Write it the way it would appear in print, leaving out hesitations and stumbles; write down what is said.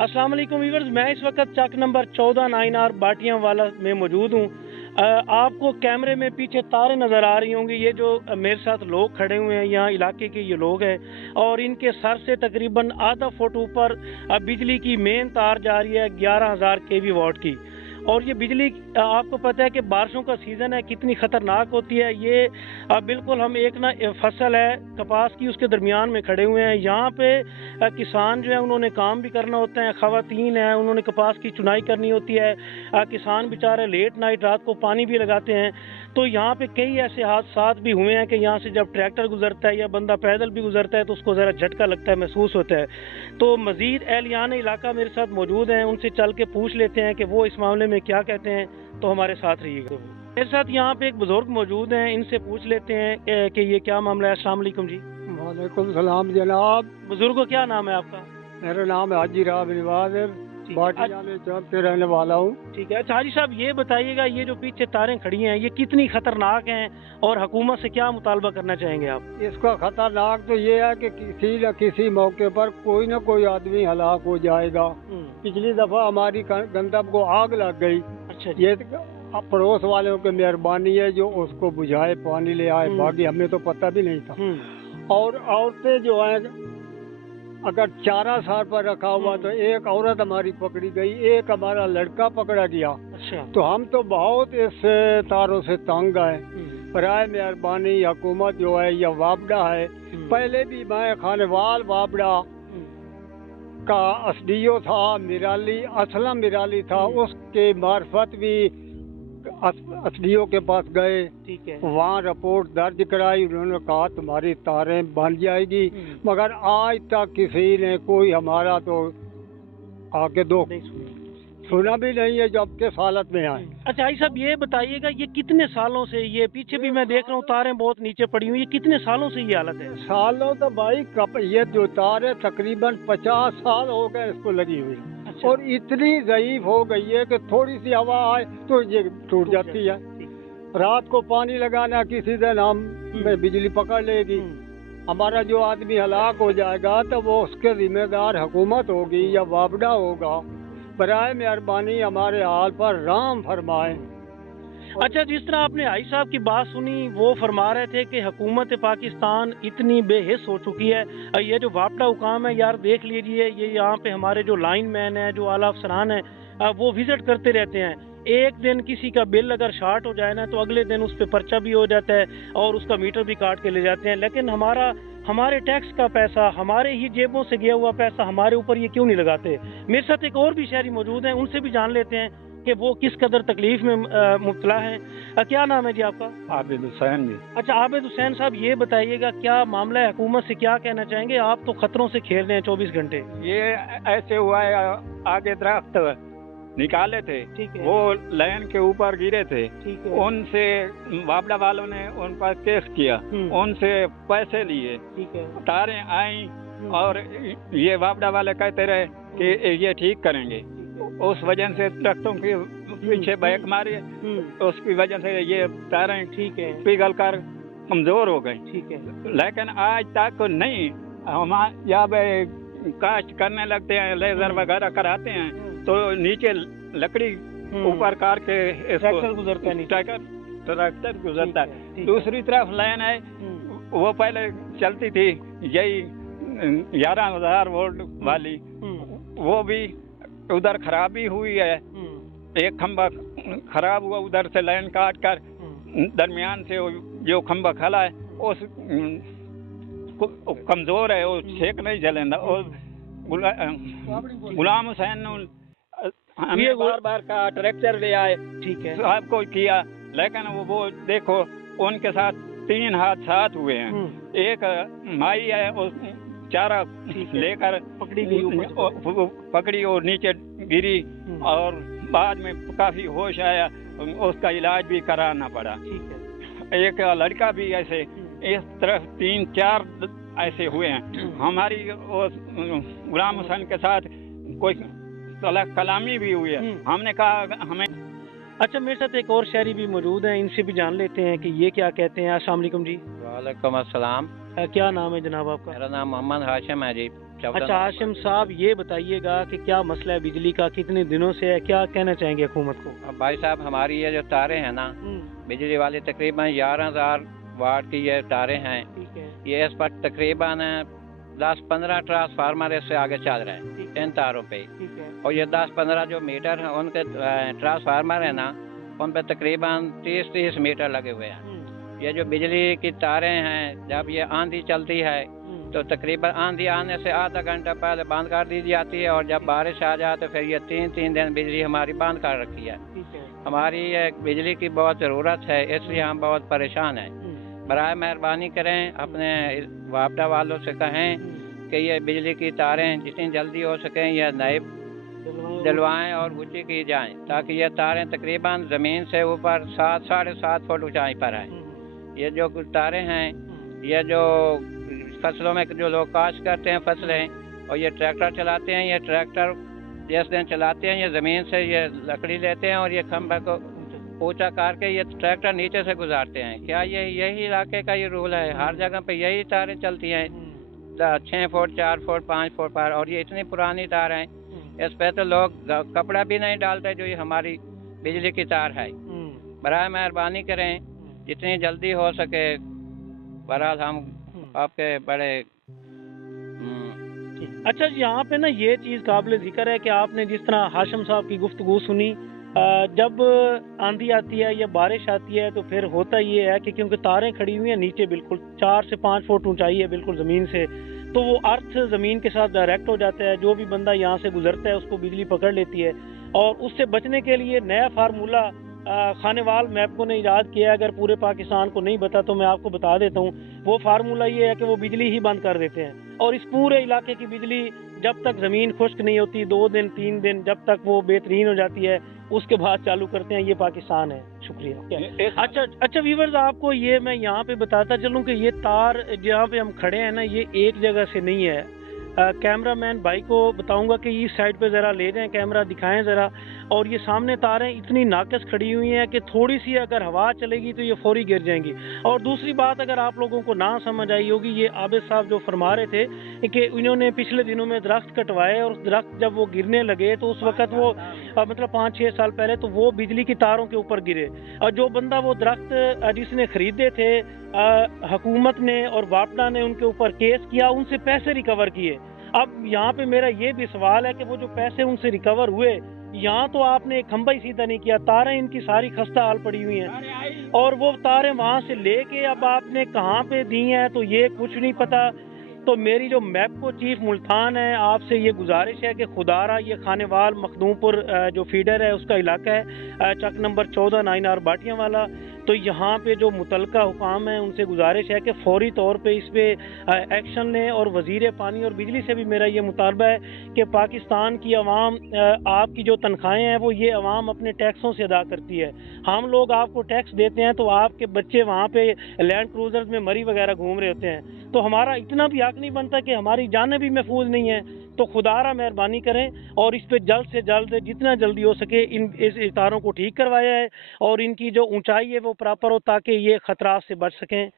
अस्सलाम वालेकुम व्यूअर्स, मैं इस वक्त चक नंबर 14 9R बाटियां वाला में मौजूद हूँ। आपको कैमरे में पीछे तारें नज़र आ रही होंगी। ये जो मेरे साथ लोग खड़े हुए हैं, यहाँ इलाके के ये लोग हैं और इनके सर से तकरीबन आधा फुट ऊपर बिजली की मेन तार जा रही है 11,000 kV वाट की। और ये बिजली आपको पता है कि बारिशों का सीज़न है, कितनी ख़तरनाक होती है ये। बिल्कुल हम एक ना फसल है कपास की, उसके दरमियान में खड़े हुए हैं। यहाँ पे किसान जो है उन्होंने काम भी करना होता है, ख़वातीन हैं उन्होंने कपास की चुनाई करनी होती है। किसान बेचारे लेट नाइट रात को पानी भी लगाते हैं। तो यहाँ पे कई ऐसे हादसात भी हुए हैं कि यहाँ से जब ट्रैक्टर गुजरता है या बंदा पैदल भी गुजरता है तो उसको ज़रा झटका लगता है, महसूस होता है। तो मज़ीद एहलियान इलाका मेरे साथ मौजूद हैं, उनसे चल के पूछ लेते हैं कि वो इस मामले में क्या कहते हैं। तो हमारे साथ रहिएगा। मेरे साथ यहाँ पे एक बुजुर्ग मौजूद हैं, इनसे पूछ लेते हैं कि ये क्या मामला है। अस्सलाम वालेकुम जी। वालेकुम सलाम जनाब। बुजुर्ग को क्या नाम है आपका? मेरा नाम है हाजी राब नवाज है, बाटिया में चौक के रहने वाला हूँ। ठीक है। अच्छा हाजी साहब, ये बताइएगा ये जो पीछे तारें खड़ी हैं ये कितनी खतरनाक हैं और हुकूमत से क्या मुतालबा करना चाहेंगे आप? इसका खतरनाक तो ये है कि किसी न किसी मौके पर कोई न कोई आदमी हलाक हो जाएगा। पिछली दफा हमारी गंदम को आग लग गई। अच्छा, ये पड़ोस वालों की मेहरबानी है जो उसको बुझाए, पानी ले आए, बाकी हमें तो पता भी नहीं था। और औरतें जो है अगर चारा सार पर रखा हुआ तो एक औरत हमारी पकड़ी गई, एक हमारा लड़का पकड़ा गया। अच्छा। तो हम तो बहुत इस तारों से तंग आए। बराए मेहरबानी हुकूमत जो है या वापडा है, पहले भी मैं खानेवाल वापडा का एसडीओ था, मिराली असलम मिराली था, उसके मार्फत भी एसडीओ के पास गए। ठीक है। वहाँ रिपोर्ट दर्ज कराई, उन्होंने कहा तुम्हारी तारें बन जाएगी, मगर आज तक किसी ने कोई हमारा तो आके दो सुना भी नहीं है जब किस हालत में आए। अच्छा भाई साहब, ये बताइएगा ये कितने सालों से, ये पीछे भी मैं देख रहा हूँ तारें बहुत नीचे पड़ी हुई, ये कितने सालों से ये हालत है? सालों तो भाई ये जो तार है तकरीबन 50 साल हो गए इसको लगी हुई। अच्छा। और इतनी ज़ईफ हो गई है कि थोड़ी सी हवा आए तो ये टूट जाती है। रात को पानी लगाना, किसी दिन हम बिजली पकड़ लेगी, हमारा जो आदमी हलाक हो जाएगा तो वो उसके जिम्मेदार हुकूमत होगी या वापडा होगा। बराए मेहरबानी हमारे हाल पर राम फरमाए। अच्छा, जिस तरह आपने आई साहब की बात सुनी, वो फरमा रहे थे कि हुकूमत पाकिस्तान इतनी बेहिस हो चुकी है। ये जो वापडा हुकाम है यार, देख लीजिए ये यहाँ पे हमारे जो लाइन मैन है, जो आला अफसरान है, वो विजिट करते रहते हैं। एक दिन किसी का बिल अगर शार्ट हो जाए ना तो अगले दिन उस पर पर्चा भी हो जाता है और उसका मीटर भी काट के ले जाते हैं। लेकिन हमारे टैक्स का पैसा, हमारे ही जेबों से गया हुआ पैसा हमारे ऊपर ये क्यों नहीं लगाते? मेरे साथ एक और भी शहरी मौजूद हैं, उनसे भी जान लेते हैं कि वो किस कदर तकलीफ में मुब्तला हैं। क्या नाम है जी आपका? आबिद हुसैन जी। अच्छा आबिद हुसैन साहब, ये बताइएगा क्या मामला है, हुकूमत से क्या कहना चाहेंगे? आप तो खतरों से खेल रहे हैं 24 घंटे। ये ऐसे हुआ है, आगे दरख्त निकाले थे, ठीक है, वो लाइन के ऊपर गिरे थे, ठीक है, उनसे वापडा वालों ने उन पर केस किया, उनसे पैसे लिए, ठीक है, तारें आई और ये वापडा वाले कहते रहे कि ये ठीक करेंगे। उस वजह से दरख्तों के पीछे बैक मारे, उसकी वजह से ये तारें, ठीक है, पिघल कर कमजोर हो गई। ठीक है। लेकिन आज तक नहीं, हम जब कास्ट करने लगते हैं, लेजर वगैरह कराते हैं तो नीचे लकड़ी ऊपर काट के ट्रैक्टर गुजरता है, ट्रैक्टर गुजरता है। दूसरी तरफ लाइन है, वो पहले चलती थी यही 11,000 वोल्ट वाली, वो भी उधर खराबी हुई है। एक खंबा खराब हुआ, उधर से लाइन काट कर दरमियान से जो खंबा खड़ा है उस कमजोर है, वो छेक नहीं जलेंदा। और गुलाम हुसैन हमने बार का ट्रैक्टर ले आए, ठीक है, साहब को किया, लेकिन वो देखो उनके साथ 3 हादसात हुए हैं। एक माई है, उस चारा लेकर पकड़ी और नीचे गिरी और बाद में काफी होश आया, उसका इलाज भी कराना पड़ा। ठीक है। एक लड़का भी ऐसे, इस तरफ 3-4 ऐसे हुए हैं। हमारी गुलाम हुसैन के साथ कोई कलामी भी हुई है, हमने कहा हमें। अच्छा, मेरे साथ एक और शहरी भी मौजूद हैं, इनसे भी जान लेते हैं कि ये क्या कहते हैं। अस्सलाम वालेकुम जी। वालेकुम अस्सलाम। क्या नाम है जनाब आपका? मेरा नाम मोहम्मद हाशिम है जी। अच्छा हाशिम साहब, ये बताइएगा कि क्या मसला है बिजली का, कितने दिनों से है, क्या कहना चाहेंगे हुकूमत को? अब भाई साहब, हमारी ये जो तारे हैं ना, बिजली वाली तकरीबन 11,000 वाट की ये तारे हैं। ठीक है। ये इस पर तकरीबन 10-15 ट्रांसफार्मर इससे आगे चल रहे हैं इन तारों पे। ठीक है। और ये 10-15 जो मीटर हैं उनके ट्रांसफार्मर है ना, उन पे तकरीबन 30-30 मीटर लगे हुए हैं। ये जो बिजली की तारें हैं, जब ये आंधी चलती है तो तकरीबन आंधी आने से आधा घंटा पहले बंद कर दी जाती है, और जब बारिश आ जाए तो फिर ये 3-3 दिन बिजली हमारी बंद कर रखी है। हमारी ये बिजली की बहुत ज़रूरत है, इसलिए हम बहुत परेशान हैं। बराए मेहरबानी करें, अपने वापडा वालों से कहें कि ये बिजली की तारें जितनी जल्दी हो सकें ये नए डलवाएं और ऊंची की जाएं, ताकि ये तारें तकरीबन ज़मीन से ऊपर 7-7.5 फुट ऊंचाई पर आएँ। ये जो कुछ तारें हैं, ये जो फसलों में जो लोग काश्त करते हैं फसलें, और ये ट्रैक्टर चलाते हैं, ये ट्रैक्टर जिस दिन चलाते हैं ये ज़मीन से ये लकड़ी लेते हैं और ये खंभे को ऊंचा करके ये ट्रैक्टर नीचे से गुजारते हैं। क्या ये यही इलाके का ये रूल है? हर जगह पे यही तारें चलती हैं 6 फुट 4 फुट 5 फुट पर, और ये इतनी पुरानी तार हैं, इस पे तो लोग कपड़ा भी नहीं डालते जो ये हमारी बिजली की तार है। बराए मेहरबानी करें, जितनी जल्दी हो सके। बहरहाल हम आपके बड़े अच्छा जी, यहाँ पे ना ये चीज़ काबिल जिक्र है कि आपने जिस तरह हाशिम साहब की गुफ्तगू सुनी, जब आंधी आती है या बारिश आती है तो फिर होता ये है कि क्योंकि तारें खड़ी हुई हैं नीचे, बिल्कुल 4 से 5 फुट ऊंचाई है बिल्कुल ज़मीन से, तो वो अर्थ ज़मीन के साथ डायरेक्ट हो जाता है। जो भी बंदा यहाँ से गुजरता है उसको बिजली पकड़ लेती है, और उससे बचने के लिए नया फार्मूला खानेवाल मैपको ने ईजाद किया। अगर पूरे पाकिस्तान को नहीं बता तो मैं आपको बता देता हूँ। वो फार्मूला ये है कि वो बिजली ही बंद कर देते हैं, और इस पूरे इलाके की बिजली जब तक ज़मीन खुश्क नहीं होती 2 दिन 3 दिन, जब तक वो बेहतरीन हो जाती है, उसके बाद चालू करते हैं। ये पाकिस्तान है। शुक्रिया। अच्छा व्यूअर्स, आपको ये मैं यहाँ पे बताता चलूँ कि ये तार जहाँ पे हम खड़े हैं ना, ये एक जगह से नहीं है। कैमरामैन भाई को बताऊंगा कि इस साइड पे ज़रा ले जाएं, कैमरा दिखाएं ज़रा। और ये सामने तारें इतनी नाकस खड़ी हुई हैं कि थोड़ी सी अगर हवा चलेगी तो ये फौरी गिर जाएंगी। और दूसरी बात, अगर आप लोगों को ना समझ आई होगी, ये आबिद साहब जो फरमा रहे थे कि इन्होंने पिछले दिनों में दरख्त कटवाए, और दरख्त जब वो गिरने लगे तो उस वक्त वो मतलब 5-6 साल पहले तो वो बिजली की तारों के ऊपर गिरे। और जो बंदा वो दरख्त जिसने खरीदे थे, हुकूमत ने और वापडा ने उनके ऊपर केस किया, उनसे पैसे रिकवर किए। अब यहाँ पे मेरा ये भी सवाल है कि वो जो पैसे उनसे रिकवर हुए, यहाँ तो आपने खंभा ही सीधा नहीं किया, तारें इनकी सारी खस्ता हाल पड़ी हुई हैं, और वो तारें वहाँ से लेके अब आपने कहाँ पे दी हैं तो ये कुछ नहीं पता। तो मेरी जो मैपको चीफ मुल्तान है, आपसे ये गुजारिश है कि खुदारा ये खानेवाल मखदूमपुर जो फीडर है उसका इलाका है, चक नंबर 14 9R बाटियां वाला। तो यहाँ पे जो मुतलका हुकाम है उनसे गुजारिश है कि फौरी तौर पे इस पे एक्शन लें। और वज़ीर पानी और बिजली से भी मेरा ये मुतालबा है कि पाकिस्तान की अवाम, आपकी जो तनख्वाहें हैं वो ये अवाम अपने टैक्सों से अदा करती है। हम लोग आपको टैक्स देते हैं तो आपके बच्चे वहाँ पे लैंड क्रूजर्स में मरी वगैरह घूम रहे होते हैं, तो हमारा इतना भी हक नहीं बनता कि हमारी जानें भी महफूज नहीं है। तो खुदारा मेहरबानी करें और इस पे जल्द से जल्द जितना जल्दी हो सके इस तारों को ठीक करवाया है, और इनकी जो ऊंचाई है वो प्रॉपर हो, ताकि ये खतरात से बच सकें।